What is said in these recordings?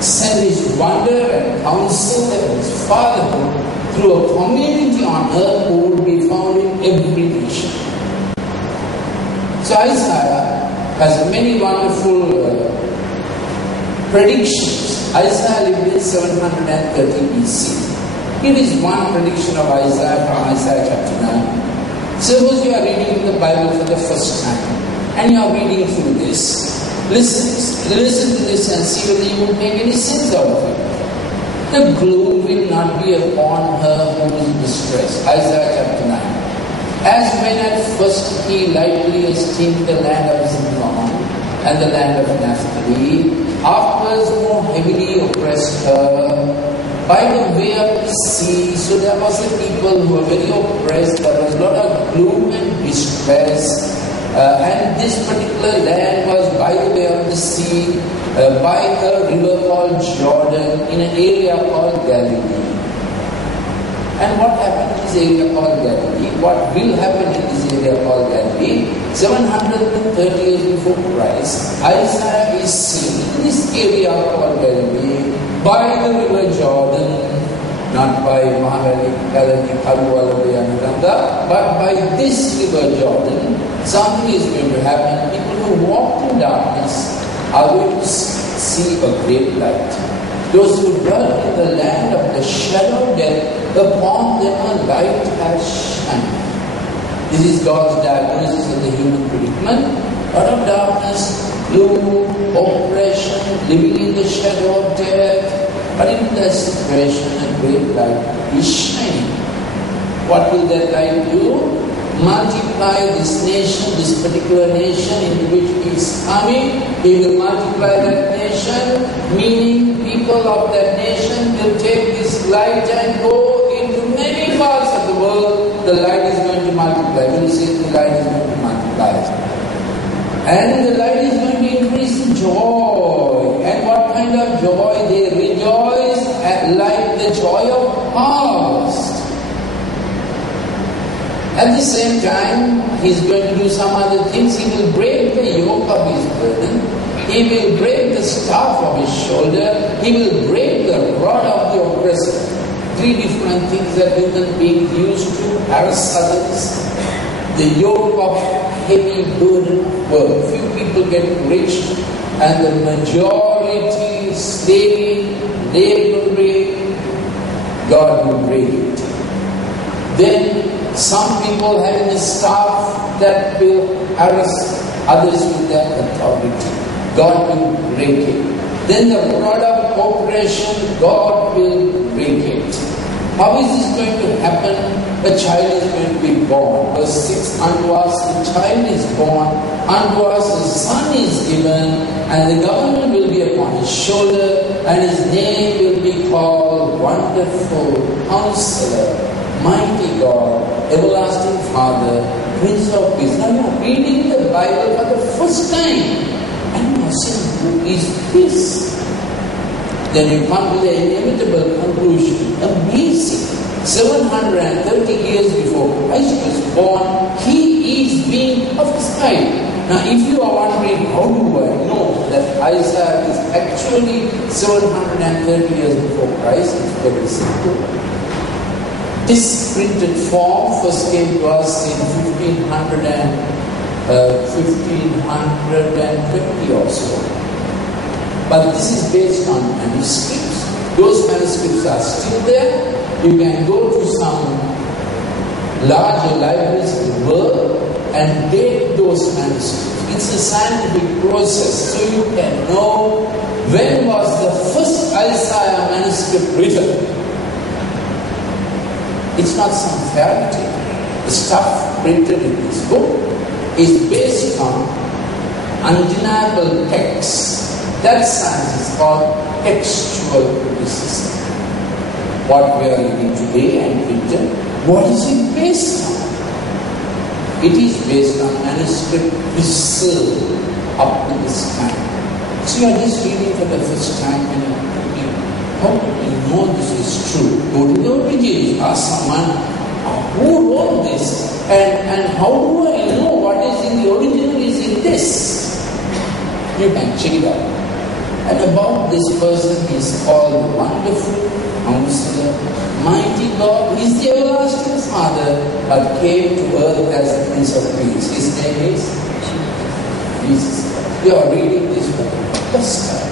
sent his wonder and counsel and his fatherhood through a community on earth who would be found in every nation. So Isaiah has many wonderful predictions. Isaiah lived in 730 BC. Here is one prediction of Isaiah from Isaiah chapter 9. Suppose you are reading the Bible for the first time and you are reading through this. Listen to this and see whether you will make any sense out of it. The gloom will not be upon her who is distressed. Isaiah chapter 9. As when at first he lightly esteemed the land of Zebulun and the land of Naphtali, afterwards more heavily oppressed her by the way of the sea. So there was a people who were very oppressed. There was a lot of gloom and distress. And this particular land was by the way of the sea, by a river called Jordan, in an area called Galilee. And what happened in this area called Galilee? What will happen in this area called Galilee? 730 years before Christ, Isaiah is seen in this area called Galilee by the river Jordan, not by Maharani, Kalani, Kaluwalabhayanaganga, but by this river Jordan. Something is going to happen. People who walk in darkness are going to see a great light. Those who dwell in the land of the shadow of death, upon them a light has shined. This is God's diagnosis of the human predicament. Out of darkness, gloom, oppression, living in the shadow of death. But in that situation, a great light is shining. What will that light do? Multiply this nation, this particular nation into which he is coming. He will multiply that nation, meaning people of that nation will take this light and go into many parts of the world. The light is going to multiply. When you say the light is going to multiply. And the light is going to increase in joy. And what kind of joy? They rejoice like the joy of harvest. At the same time, he is going to do some other things. He will break the yoke of his burden. He will break the staff of his shoulder. He will break the rod of the oppressor. Three different things that human beings used to harass others. The yoke of heavy burden of work. Few people get rich and the majority slaving, laboring. God will break it. Then some people having a staff that will harass others with their authority. God will break it. Then the rod of oppression, God will break it. How is this going to happen? A child is going to be born. Verse 6, unto us a child is born, unto us a son is given, and the government will be upon his shoulder, and his name will be called Wonderful Counselor, Mighty God, Everlasting Father, Prince of Peace. Now you are reading the Bible for the first time and you are saying, who is this? Then you come to the inevitable conclusion. Amazing. 730 years before Christ was born, he is being prophesied. Now if you are wondering, how do I know that Isaiah is actually 730 years before Christ? It's very simple. This printed form first came to us in 1520 or so. But this is based on manuscripts. Those manuscripts are still there. You can go to some larger libraries in the world and date those manuscripts. It's a scientific process, so you can know when was the first Isaiah manuscript written. It's not some fairy tale. The stuff printed in this book is based on undeniable texts. That science is called textual criticism. What we are reading today and written, what is it based on? It is based on manuscript preserved up to this time. So you are just reading for the first time and you are thinking, how do you know this is true? Go to the origins, ask someone who wrote this and how do I know what is in the original is in this? You can check it out. And about this person is called the Wonderful Counselor, Mighty God. He is the everlasting Father, but came to earth as the Prince of Peace. His name is Jesus. You are reading this book for the first time.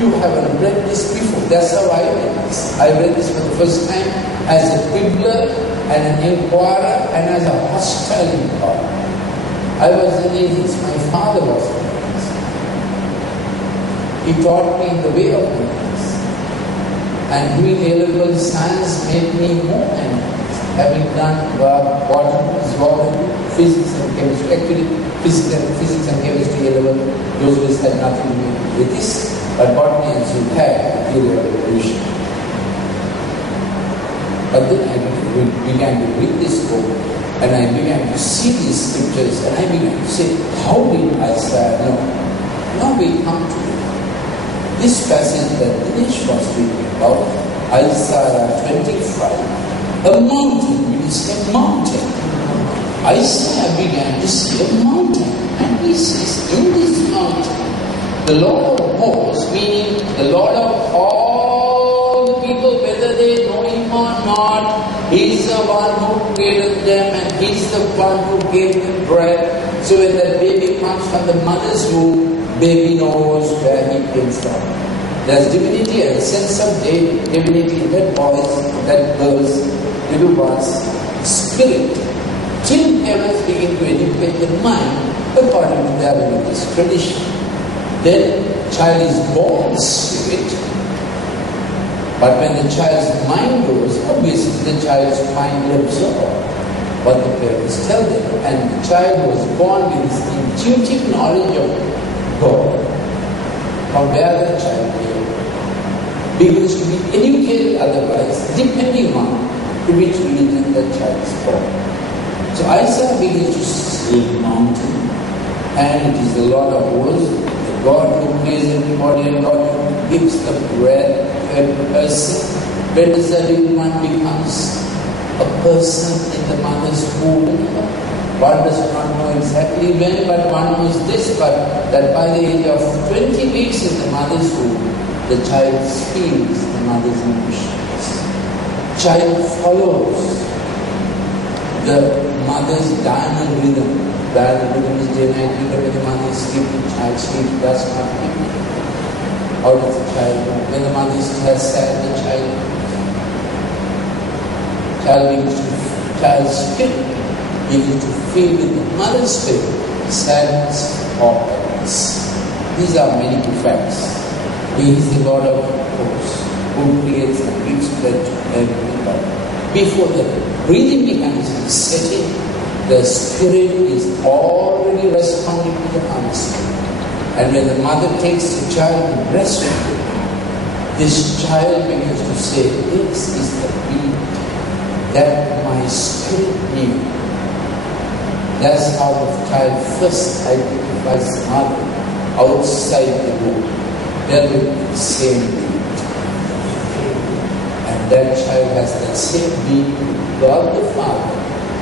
You haven't read this before. That's how I read this. I read this for the first time as a quibbler and an inquirer and as a hostile inquirer. I was an atheist. My father was an atheist. He taught me the way of atheist. And doing A-level science made me more an atheist. Having done botany, zoology, physics and chemistry. Actually, physics and chemistry A-level, those days had nothing to do with this. But botany and zoo had a theory of evolution. But then I began to read this book and I began to see these scriptures and I began to say, how did Isaiah know? Now we come to this passage that Dinesh was reading about, Isaiah 25. A mountain, it is a mountain. Isaiah began to see a mountain and he says, in this mountain, the Lord of hosts, meaning the Lord of all the people, whether they know Him or not, He is the one who created them and He is the one who gave them breath. So when that baby comes from the mother's womb, baby knows where he came from. There's divinity and a sense of divinity in that boys, that girls, little ones, spirit. Till parents begin to educate the mind according to their religious tradition. Then child is born spirit, but when the child's mind goes, obviously the child's mind will absorb what the parents tell them, and the child was born with this intuitive knowledge of God. From where the child came, begins to be educated otherwise, depending on to which religion the child is born. So Isaiah begins to see a mountain, and it is the Lord of hosts, God who creates everybody and God who gives the breath to every person. When does the little one becomes a person in the mother's womb? One does not know exactly when, but one knows this, but that by the age of 20 weeks in the mother's womb, the child feels the mother's emotions. Child follows the mother's diurnal rhythm. Diurnal rhythm is day-night rhythm. When the mother is sleeping, child sleeps, does not sleep. How does the child know? When the mother is sad, the child's spirit begins to feel with the mother's spirit sadness or happiness. These are many facts. He is the Lord of hosts who creates and gives breath to everybody. Before the breathing mechanism is set in, the spirit is already responding to the mother's spirit. And when the mother takes the child and breastfeeds, this child begins to say, this is the beat that my spirit needs. That's how the child first identifies the mother outside the womb. There will be the same beat. And that child has that same beat with God the Father.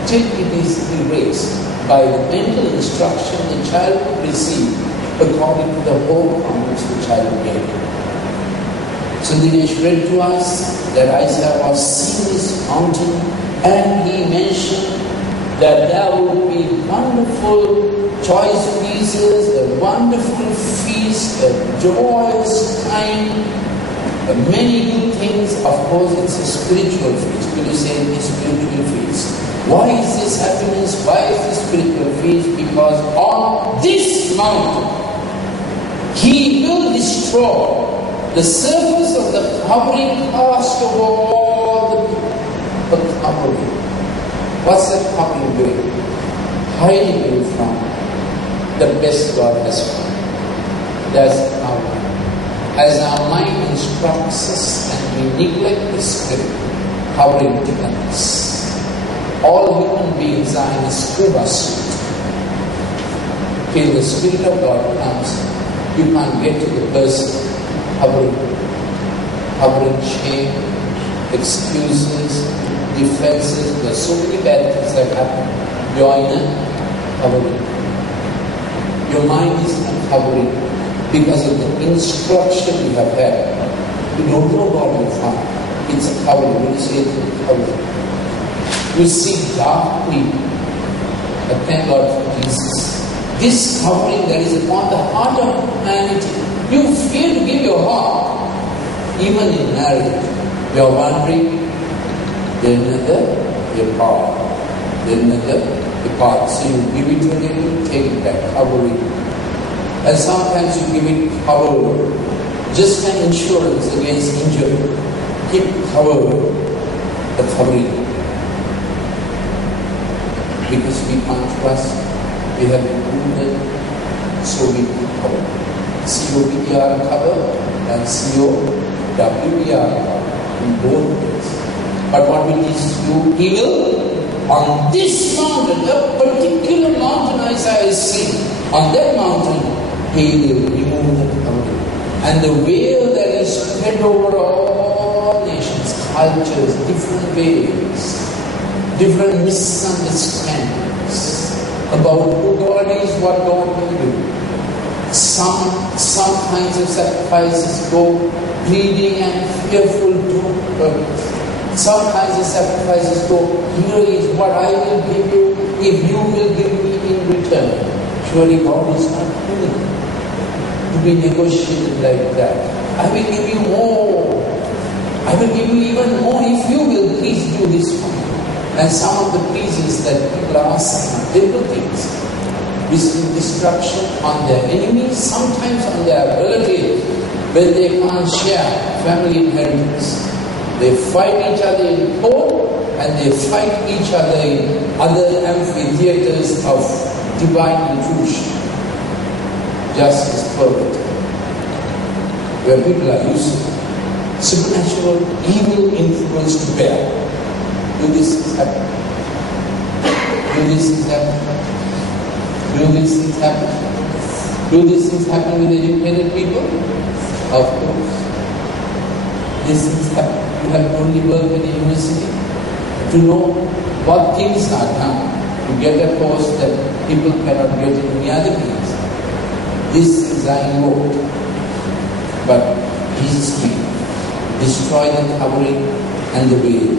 Till it is erased by the mental instruction the child will receive according to the whole promise the child gave. So Dinesh read to us that Isaiah was seeing this mountain and he mentioned that there would be wonderful choice pieces, a wonderful feast, a joyous time, many good things. Of course, it's a spiritual feast. Will you say it's a spiritual feast? Why is this happiness? Why is this spiritual feast? Because on this mountain, He will destroy the surface of the covering cast of all the covering. What's that covering doing? Hiding you from the best God has found. That's our mind. As our mind instructs us and we neglect the spirit, covering thickens. All human beings are in a scuba suit. Till the Spirit of God comes, you can't get to the person. Hovering shame, excuses, defenses. There are so many bad things that happen. You are in a hovering. Your mind is not hovering because of the instruction you have had. You don't know God will find. It's a covering. When you say it's a covering, you see darkly, but thank God for Jesus. This covering that is upon the heart of humanity, you fear to give your heart, even in marriage. You are wondering, then another depart, then another depart. So you give it to them, take it back, cover it. And sometimes you give it cover, just an insurance against injury. Keep cover, the covering. Because we can't trust, we have been wounded, so we cover. C-O-V-E-R cover and C-O-W-E-R cover in both ways. But what will Jesus do? He will, on this mountain, a particular mountain Isaiah is seeing, on that mountain, He will remove the covering. And the veil that is spread over all nations, cultures, different ways, different misunderstandings about who God is, what God will do. Some kinds of sacrifices go pleading and fearful to earth. Some kinds of sacrifices go, here is what I will give you if you will give me in return. Surely God is not willing to be negotiated like that. I will give you more. I will give you even more if you will please do this for me. And some of the pleases that people are asking, little things, visiting destruction on their enemies, sometimes on their relatives, when they can't share family inheritance. They fight each other in court and they fight each other in other amphitheaters of divine intrusion. Justice perfect. Where people are using supernatural evil influence to bear. Do these things happen? Do these things happen? Do these things happen? Do these things happen with educated people? Of course. These things happen. You have only worked in the university to know what things are done to get a post that people cannot get in any other place. These things are invoked. But Jesus came, destroy the covering and the veil.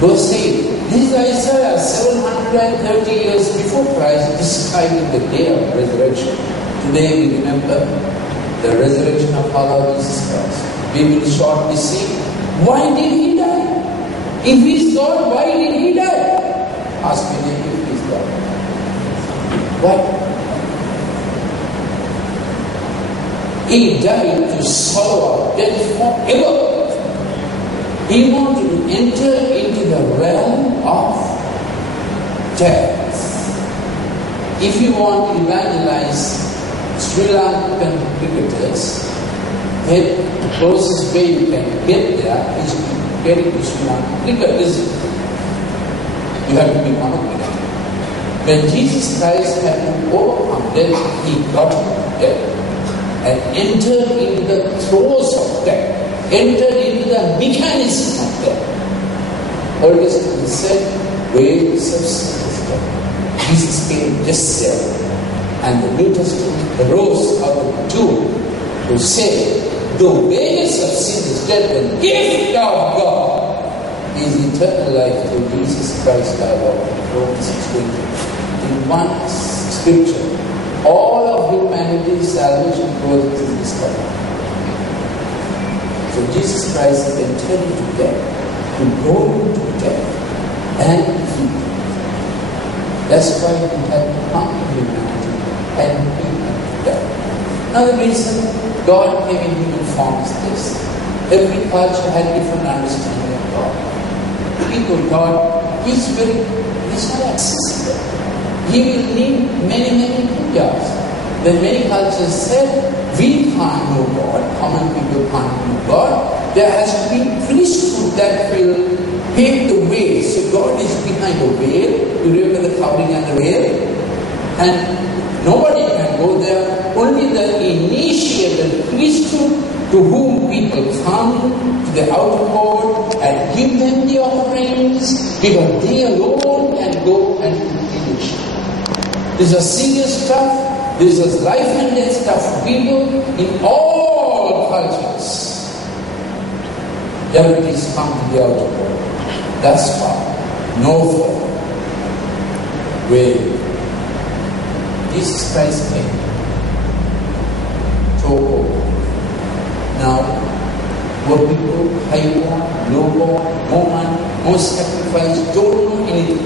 Verse 8. This is Isaiah 730 years before Christ describing the day of resurrection. Today we remember the resurrection of our Lord Jesus Christ. We will shortly see, why did He die? If He is God, why did He die? Ask me if He is God. Why? He died to solve our death forever. He wanted to enter into the realm of death. If you want to evangelize Sri Lankan cricketers, then the closest way you can get there is to get into Sri Lankan cricket, isn't it? You have to be one of them. When Jesus Christ had to overcome death, He got death and entered into the throes of death, entered into the mechanism of death. Old Testament said, waves of sin is death. Jesus came just there. And the New Testament arose out of the tomb to say, the wages of sin is death, the gift of God is eternal life through Jesus Christ our Lord. Romans 6:20. In one scripture, all of humanity's salvation goes through this covenant. So Jesus Christ entered into death, to go into death, and he. That's why He had to come to humanity and He had to die. Another reason God came in human form is this. Every culture had different understanding of God. People thought He's not accessible. He will need many pujas. Then many cultures said, we can't know God, common people can't know God. There has to be priesthood that will pave the way. So God is behind the veil. You remember the covering and the veil? And nobody can go there. Only the initiated priesthood to whom people come to the outer court and give them the offerings, because they alone can go and finish. This is serious stuff. This is life and death stuff for people in all cultures. Devotees come to the outer world. Thus far, no further. Vail. Jesus Christ came. Togo. Now, poor people, high born, low born, no money, no sacrifice, don't know anything.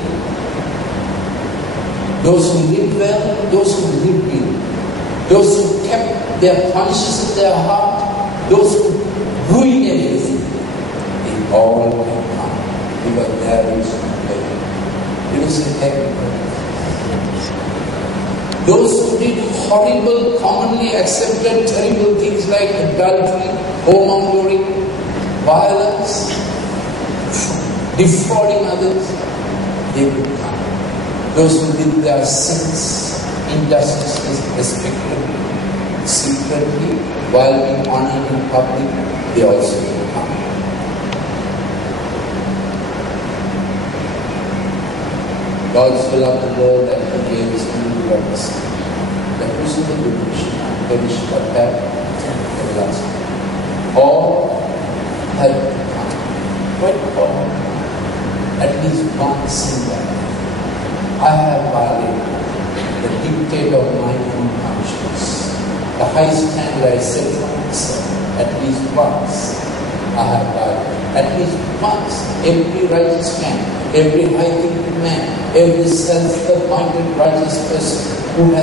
Those who live well, those who live ill, those who kept their conscience in their heart, those who ruined everything, they all can come because there is no way. It is a heaven. Those who did horrible, commonly accepted, terrible things like adultery, whoremonger, violence, defrauding others, they will come. Those who did their sins injustices respectably, secretly, while being honored in public, they also will come. God so loved the world that He gave His only begotten Son, that whosoever believeth should not perish but have everlasting life. All have come, quite all, at least once in their life. I have violated the dictate of my own conscience, the high standard I set for myself. At least once I have violated. At least once, every righteous man, every high-thinking man, every self-appointed righteous person who has